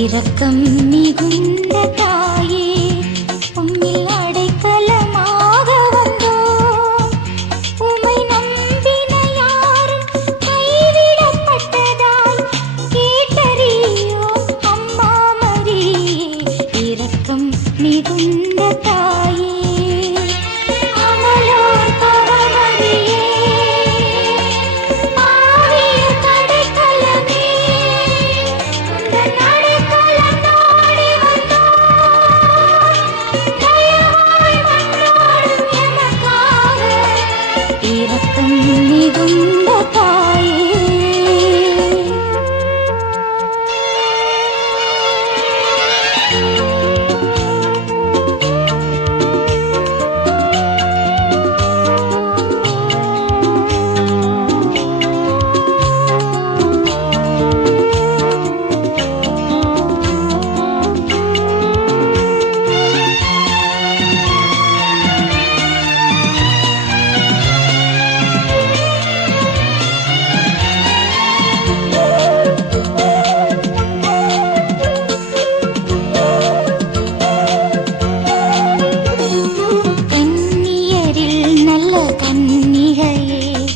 இரக்கம் மிகுந்த தாயே, உம்மில் அடைக்கலமாக வந்தோம். உம்மை நம்பின யாரும் கைவிடப்பட்டதாய் கேட்டறியோம். அம்மா மரியே, இரக்கம் மிகுந்த தாயே, அமலோர் தவமரியே, ஆவியர் கடைக்கலமே, உந்தன் அடைக்கலம் நாடி வந்தோம். தயவாய் மன்றாடும் எமக்காக, இரக்கம் மிகுந்த தாயே. கன்னியரில் நல்ல கன்னிகையே,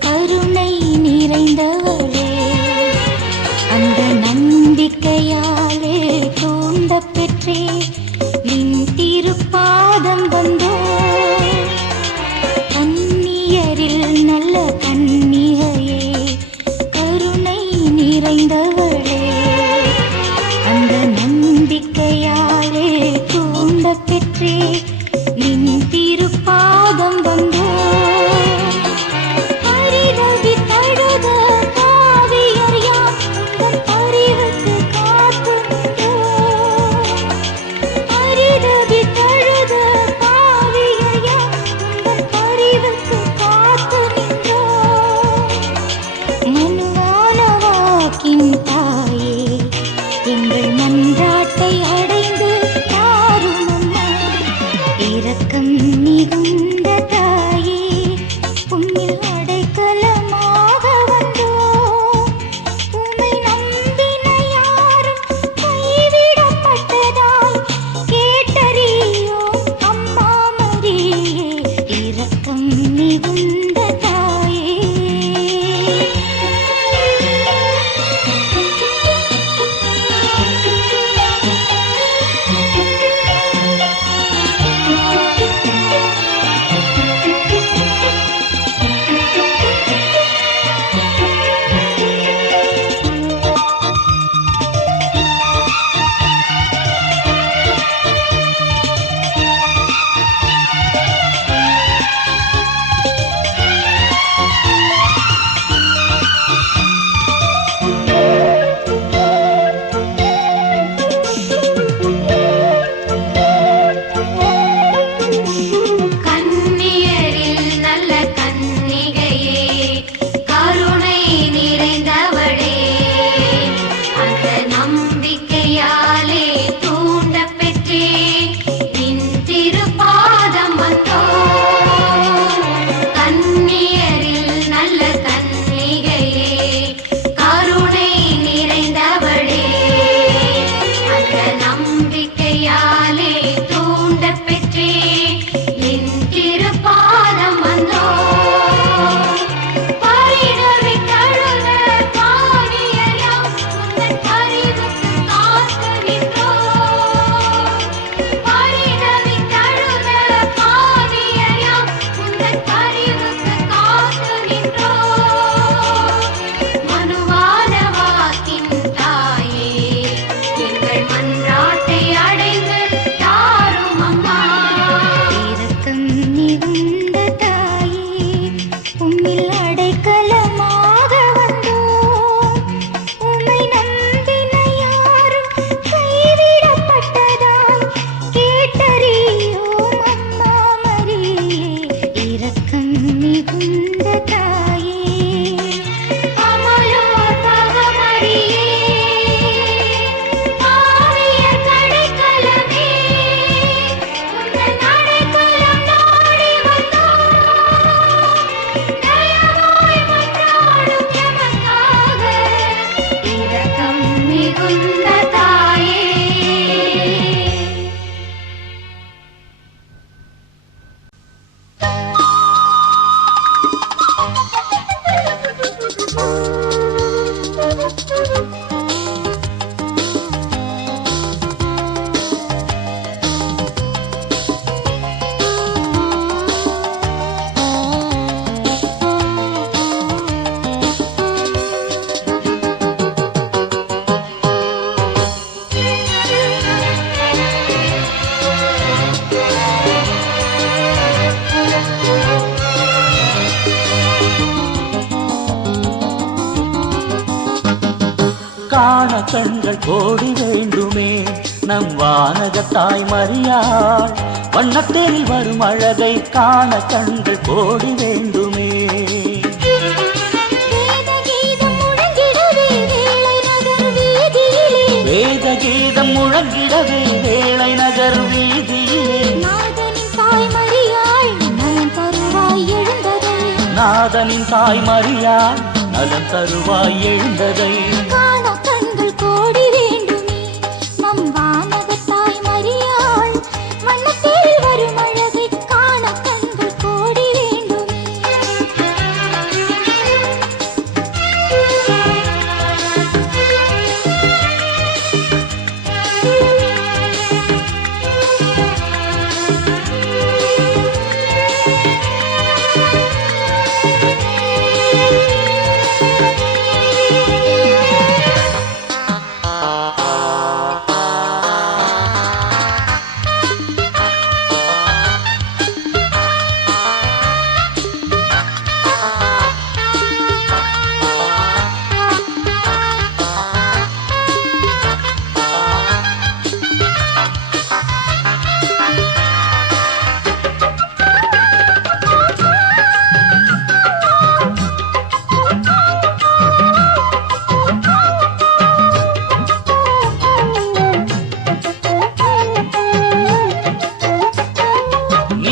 கருணை நிறைந்தவளே, அந்த நம்பிக்கையாலே தூண்டப் பெற்றே நின் திருப்பாதம் வந்தோ. கன்னியரில் நல்ல கன்னிகையே, கருணை நிறைந்தவளே, அந்த நம்பிக்கையாலே தூண்டப் பெற்றே நின் திருப்பாதம் வந்தோ. பரிதவி தழுத பாவியர் யாம் உந்தன் பரிவுக்கு காத்து நின்றோ. பரிதவி தழுத பாவியர் யாம் உந்தன் பரிவுக்கு காத்து நின்றோ. மனுவான வாக்கின் தாயே, எங்கள் மன்றாட்டை அடைந்து தாரும் அம்மா. இரக்கம் மிகுந்த தாயே, உம்மில் அடைக்கலமாக வந்தோம். உம்மை நம்பின யாரும் கைவிடப்பட்டதாய் கேட்டறியோம். அம்மா மரியே, இரக்கம் மிகுந்த தாயே. கன்னியரில் நல்ல கன்னிகையே, கருணை நிறைந்தவளே, அந்த நம்பிக்கையாலே தூண்டப் பெற்றே நின் திருப்பாதம் வந்தோம். கன்னியரில் நல்ல கன்னிகையே, கருணை நிறைந்தவளே, அந்த நம்பிக்கையாலே தூண்டப் பெற்றே நின் திருப்பாதம் வந்தோம். பரிதவி தழுத பாவியர் யாம் உந்தன் பரிவுக்கு காத்து நின்றோம். பரிதவி தழுத பாவியர் யாம் உந்தன் பரிவுக்கு காத்து நின்றோம். மனுவான வாக்கின் தாயே, எங்கள் மன்றாட்டை அடைந்து தாரும் அம்மா. இரக்கம் மிகுந்த தாயே, உம்மில் அடைக்கலமாக வந்தோம். உம்மை நம்பின யாரும் கைவிடப்பட்டதாய் கேட்டறியோம். அம்மா மரியே, இரக்கம் மிகுந்த தாயே, அமலோர் தவமரியே, ஆவியர் கடைக்கலமே, உந்தன் அடைக்கலம் நாடி வந்தோம். தயவாய் மன்றாடும் எமக்காக, இரக்கம் மிகுந்த தாயே. காண கண்கள் கோடி வேண்டுமே. நம் வானகத்தாய் மரியாள் வண்ணத்தேரில் வரும் அழகை காண கண்கள் கோடி வேண்டுமே. வேத கீதம் முழங்கிடவே வேளை நகர் வீதியிலே நாதனின் தாய் மரியாள் நலம் தருவாய் எழுந்ததை காண கண்கள் கோடி வேண்டுமே. நம் வானகத்தாய் மரியாள் வண்ணத்தேரில் வரும் அழகை காண கண்கள் கோடி வேண்டுமே.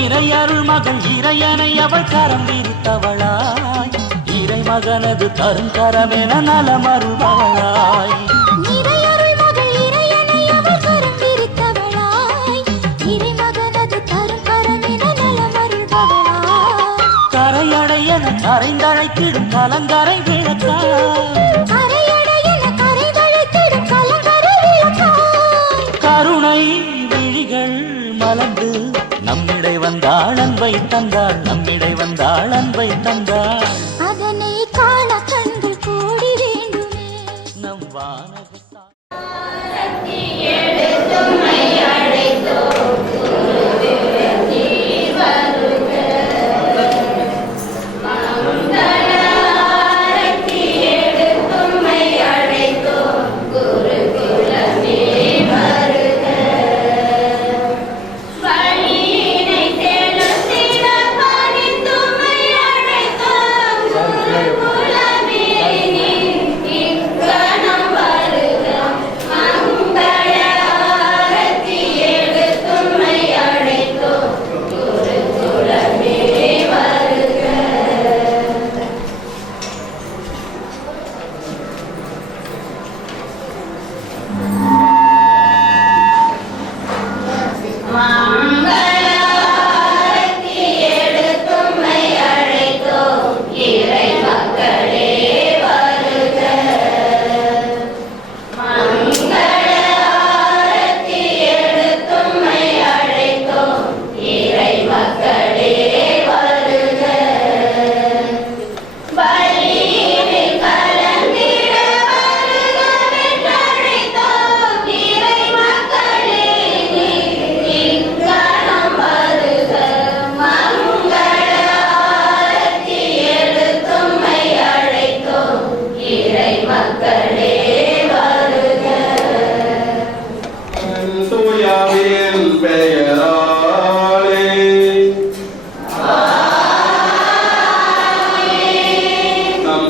இறையருள் மகள் இறையனை அவள் கரம் விரித்தவளாய் இறை மகனது தரும் கரமென நலமருள்பவளாய். இறையருள் மகள் இறையனை அவள் கரம் விரித்தவளாய் இறை மகனது தரும் கரமென நலமருள்பவளாய். கரையடையன கரைந்தழைத்திடும் கலங்கரை விளக்காய் கருணை விழிகள் மலர்ந்து நம்மிடை வந்தாள் அன்பை தந்தாள் நம்மிடை வந்தாள் அன்பை தந்தாள். அதனை காண கண்கள் கோடி வேண்டுமே. நம் வானகத்தாய்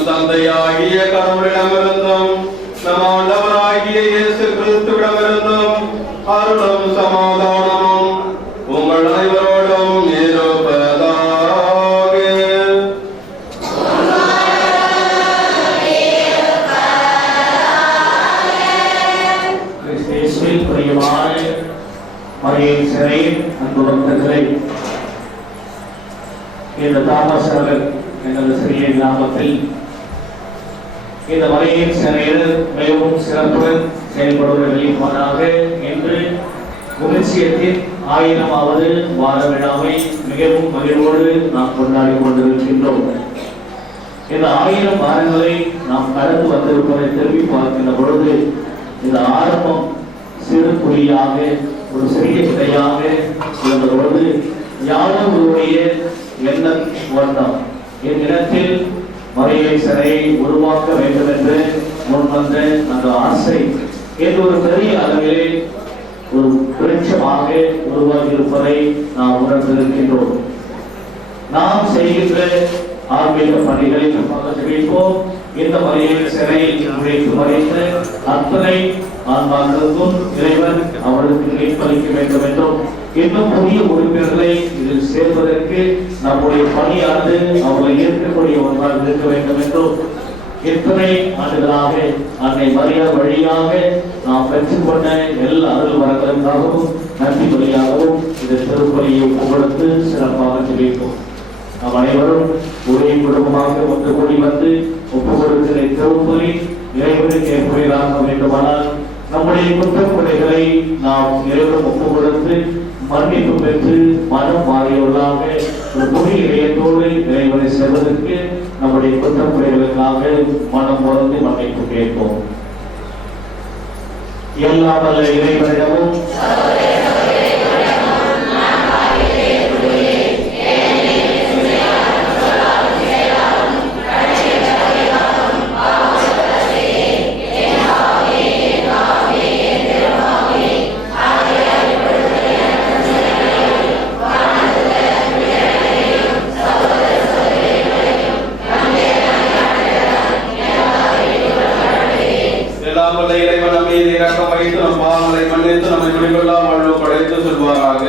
தந்தையாகிய கடவுளிடமிருந்தும் நம் ஆண்டவராகிய இயேசு கிறிஸ்துவிடமிருந்தும் அருளும் சமாதானமும் உங்கள் அனைவரோடும் இருப்பதாக. கிறிஸ்துவில் பிரியமான மரியின் சிறையின் அன்பு பக்தர்களை, இந்த தாமசர்கள் எங்களது சிறிய கிராமத்தில் இந்த மலையின் சிறையில் மிகவும் சிறப்புடன் செயல்படுவர்களின் மகனாக இன்று குமிசியத்தின் 1000வது வார விழாவை மிகவும் மகிழ்வோடு நாம் கொண்டாடி கொண்டிருக்கின்றோம். இந்த 1000 வாரங்களை நாம் கடந்து வந்திருப்பதை திரும்பி பார்க்கின்ற பொழுது இந்த ஆரம்பம் சிறு புலியாக ஒரு சிறிய விதையாக இருந்த பொழுது யாதவருடைய எண்ணம் வந்தான். இந்நிலத்தில் மரியேசரை உருவாக்க வேண்டும் என்று முன்வந்த அந்த ஆசை என்று ஒரு பெரிய அளவிலே ஒரு விருட்சமாக உருவாகி இருப்பதை நாம் உணர்ந்திருக்கின்றோம். நாம் செய்கின்ற ஆன்மீக பணிகளை நம்ம தெரிவிப்போம். இந்த மரியேசரை உழைத்து மறைந்த அத்தனை ஆன்மாக்களுக்கும் இறைவன் அவருக்கு நீர்ப்பளிக்க வேண்டும் என்றும் இன்னும் புதிய உறுப்பினர்களை இதில் சேர்வதற்கு நம்முடைய பணியானது அவர்களை ஏற்கக்கூடிய ஒன்றாக இருக்க வேண்டும் என்றும் இத்தனை ஆண்டுகளாக அன்னை மரியா வழியாக நாம் பெற்றுக்கொண்ட எல்லா அருள் வரங்களுக்காகவும் நன்றி வழியாகவும் இந்த திருப்பலியை ஒப்புக்கொடுத்து சிறப்பாக தெரிவிப்போம். நாம் அனைவரும் ஒரே குடும்பமாக ஒன்று கூடி வந்து ஒப்புக்கொடுக்கிற திருப்பலி இறைவனுக்கு ஏற்புடையதாக வேண்டுமானால் நம்முடைய குற்றக்குறைகளை நாம் இறைவனும் ஒப்புக்கொடுத்து மன்னிப்பு பெற்று மனம் மாறியவர்களாக ஒரு புதிய இதயத்தோடு இறைவனை செல்வதற்கு நம்முடைய குற்றக்குறைகளுக்காக மனம் உணர்ந்து மன்னிப்பு கேட்போம். எல்லாம் வல்ல இறைவனிடமும் இறைவன் நம்மை இரக்கம் வைத்து நம் பாவங்களை மன்னித்து நம்மை முடிவெல்லாம் வாழ்வு படைத்து சொல்வாராக.